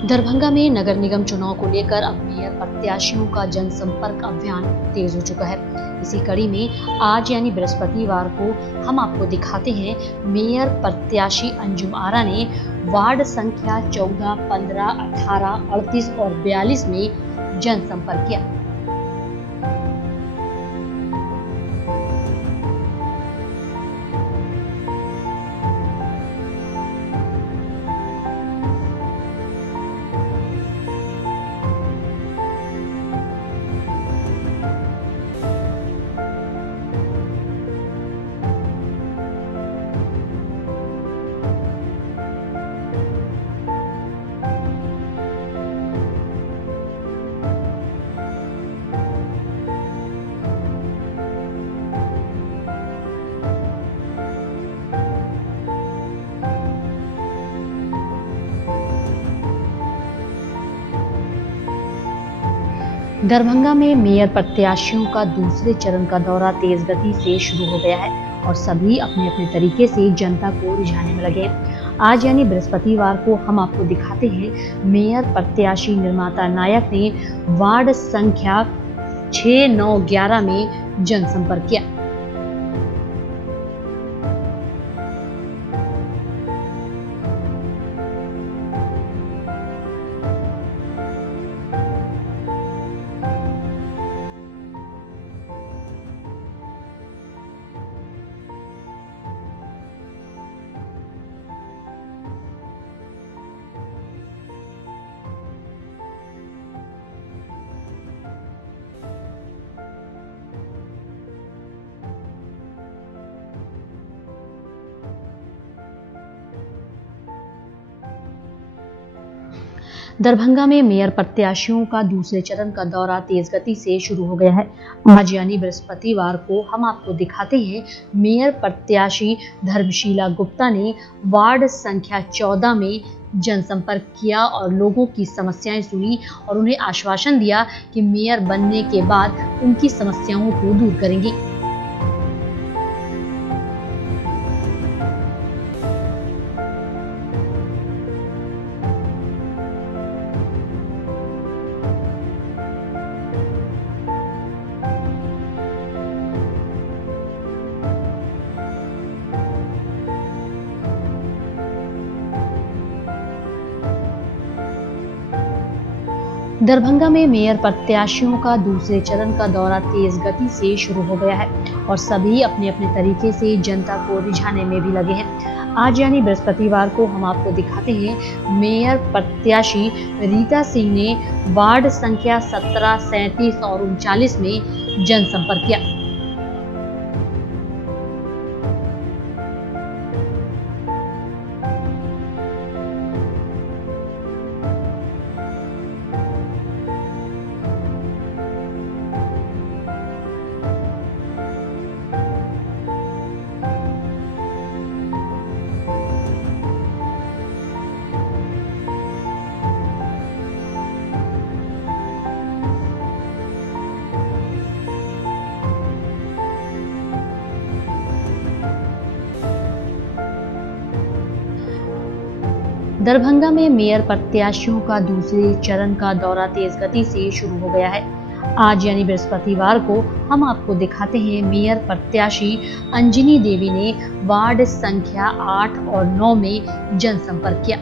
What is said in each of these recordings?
दरभंगा में नगर निगम चुनाव को लेकर अब मेयर प्रत्याशियों का जनसंपर्क अभियान तेज हो चुका है। इसी कड़ी में आज यानी बृहस्पतिवार को हम आपको दिखाते हैं मेयर प्रत्याशी अंजुम आरा ने वार्ड संख्या 14, 15, 18, 38 और 42 में जनसंपर्क किया। दरभंगा में मेयर प्रत्याशियों का दूसरे चरण का दौरा तेज गति से शुरू हो गया है और सभी अपने अपने तरीके से जनता को रिझाने में लगे। आज यानी बृहस्पतिवार को हम आपको दिखाते हैं मेयर प्रत्याशी निर्माता नायक ने वार्ड संख्या 6, 9, 11 में जनसंपर्क किया। दरभंगा में मेयर प्रत्याशियों का दूसरे चरण का दौरा तेज गति से शुरू हो गया है। आज यानी बृहस्पतिवार को हम आपको दिखाते हैं मेयर प्रत्याशी धर्मशीला गुप्ता ने वार्ड संख्या 14 में जनसंपर्क किया और लोगों की समस्याएं सुनी और उन्हें आश्वासन दिया कि मेयर बनने के बाद उनकी समस्याओं को दूर करेंगी। दरभंगा में मेयर प्रत्याशियों का दूसरे चरण का दौरा तेज गति से शुरू हो गया है और सभी अपने अपने तरीके से जनता को रिझाने में भी लगे हैं। आज यानी बृहस्पतिवार को हम आपको दिखाते हैं मेयर प्रत्याशी रीता सिंह ने वार्ड संख्या 17, 37 और 39 में जनसंपर्क किया। दरभंगा में मेयर प्रत्याशियों का दूसरे चरण का दौरा तेज गति से शुरू हो गया है। आज यानी बृहस्पतिवार को हम आपको दिखाते हैं मेयर प्रत्याशी अंजनी देवी ने वार्ड संख्या 8 और 9 में जनसंपर्क किया।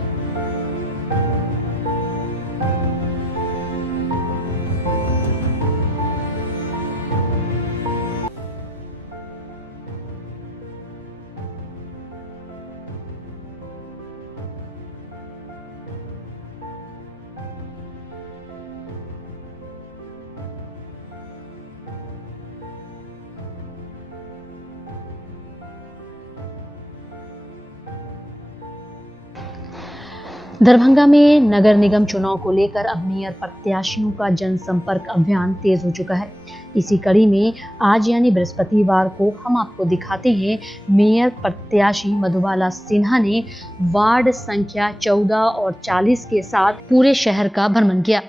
दरभंगा में नगर निगम चुनाव को लेकर अब मेयर प्रत्याशियों का जनसंपर्क अभियान तेज हो चुका है। इसी कड़ी में आज यानी बृहस्पतिवार को हम आपको दिखाते हैं मेयर प्रत्याशी मधुबाला सिन्हा ने वार्ड संख्या 14 और 40 के साथ पूरे शहर का भ्रमण किया।